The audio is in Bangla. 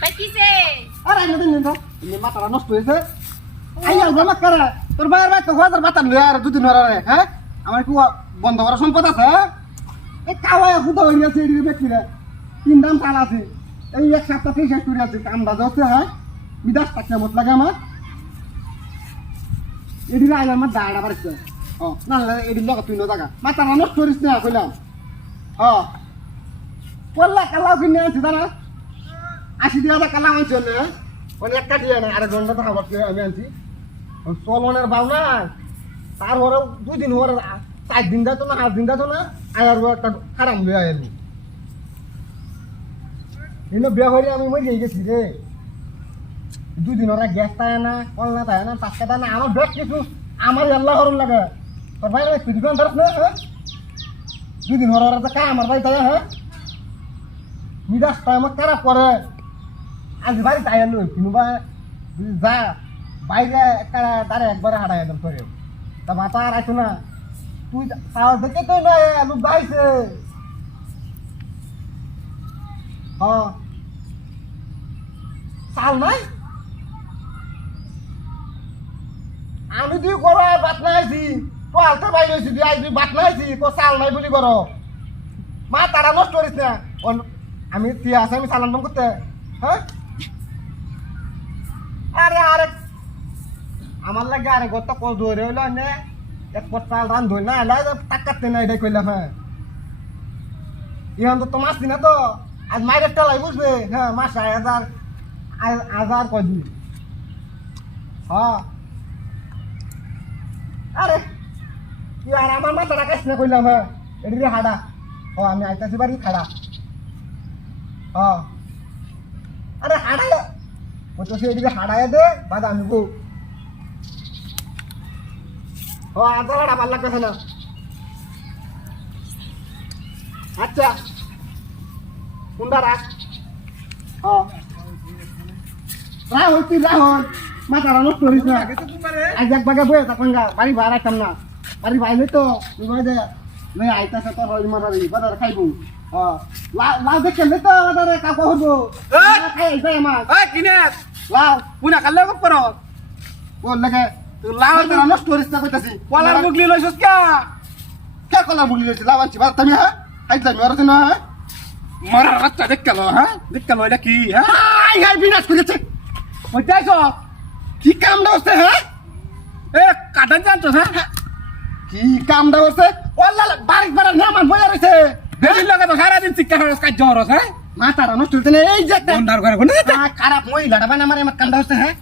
ভাই কিসে আরে আইনা দিন তো নি মাথাটা নষ্ট হয়েছে। আইয়া জমা করে তোর বাইরে বাইরে তো হাজার বাতান লয়ে আর দুদিন হরে হ্যাঁ? আমার কি বন্ধ করার সম্পদ আছে হ্যাঁ? এই কাওয়ায় হুদা হয়ে গেছে এদিকে ব্যক্তিরা তিন দাম চাল আছে। এই এক সপ্তাহ থেকে শেষ করে আছে কামটা যাচ্ছে হ্যাঁ? বিদাস টাকা মত লাগে আমার। এদিকে আইলে আমার দাঁড়া পারছে ও না এদিকে লগত তুই জায়গা মাথা নষ্ট করিস না কইলাম। হ্যাঁ পড়লা কালাও কিনে আনছি দাঁড়া আশি দিয়ে হাজার কালা আনছি মানে একটা দিয়ে না আরেক ঘণ্টা খাবার খেয়ে আমি আনছি। চলনের বাউ না তার ওরা দুই দিন ওরা চার দিন যাতো না, আট দিন যাতো না আয়ার একটা খারাপ লয়ে আয়ালি কিন্তু বিয়া হয়ে আমি মরে গেছি রে। দুই দিন ওরা গ্যাস তাই না কল না তাই না টাকা তাই না আমার বেশ কিছু আমার আল্লাহ করুন লাগে। তোর ভাই পিটিকন ধরস না হ্যাঁ? দুই দিন ওরা ওরা তো কা আমার ভাই তাই হ্যাঁ? মিরাজ টাইমত কারা করে? আজ বাড়ি তাই আলো কিনুবা যা, বাইরে একটা তারে একবারে হাঁটাই একদম করে তা মাথা আর আইছো না। তুই তাও দেখে তো না লোক গাইছে হ্যাঁ চাল নাই? আমি তুই করো বাত না আইছি। তো আলতে বাইরে হয়েছি তুই আইবি বাত না আইছি। তো চাল নাই বুলি করো। মা, তারা নষ্ট করিস না। আমি তুই আছে, আমি দাম করতে হ্যাঁ আরে আরে আমার লাগে আরে গত কল ধরে হইল নে, এক পট চাল রান ধই না এলা টাকাতে না এটাই কইলাম হ্যাঁ। ইহান তো তোমার দিনা তো, আজ মায়ের একটা লাই বুঝবে হ্যাঁ মাস আড়াই হাজার হাজার কদি হ্যাঁ আরে তুই আর আমার মাথা রাখাস না কইলাম হ্যাঁ এদিকে হাডা। ও আমি আইতাছি বাড়ি খাড়া ও আরে ও তো সেদিকে হাড়ায় দে, বাদ আমি গো ও আদা হাড়া ভালো লাগতেছে না। আচ্ছা। কোনটা রাখ? ও। রাহুল তুই রাহুল। মাথা রানো করিস না আজ এক বাগে বয়ে তখন গা বাড়ি ভাড়া রাখতাম না। বাড়ি বাইরে তো দে লই আইতাছে তোর ওই মারারি বাজার খাইবো। লাউ দেখে লে তো বাজারে কাকু হব! খাই যাই আমার। কিনেস? লাউ। পুনা কালে করো বল লাগে। তুই লাউ লাউ তোরা নষ্ট করিস না কইতাছি। কলার মুগলি লইছস কে? কে কলা মুড়ি লইছিস লাউ আনছি তুমি হ্যাঁ? খাই যাবি আর না হ্যাঁ? মরার গেল হ্যাঁ? দেখ গেল এটা কি হ্যাঁ? হাই হাই বিনাশ করেছে বুঝতেছ কি কামটা হচ্ছে হ্যাঁ? এ কাটান জানছস হ্যাঁ? কি কামটা হচ্ছে? ওল্লা বারিক বারিক নামান বইয়া রইছে। বেশি লাগে তো সারাদিন শিক্ষা হরস কাজ হরস হ্যাঁ? মাথাটা নষ্ট হইছে এই যে একটা বন্ধার করে কোন খারাপ মহিলাটা বানা আমার আমার কামটা হচ্ছে হ্যাঁ?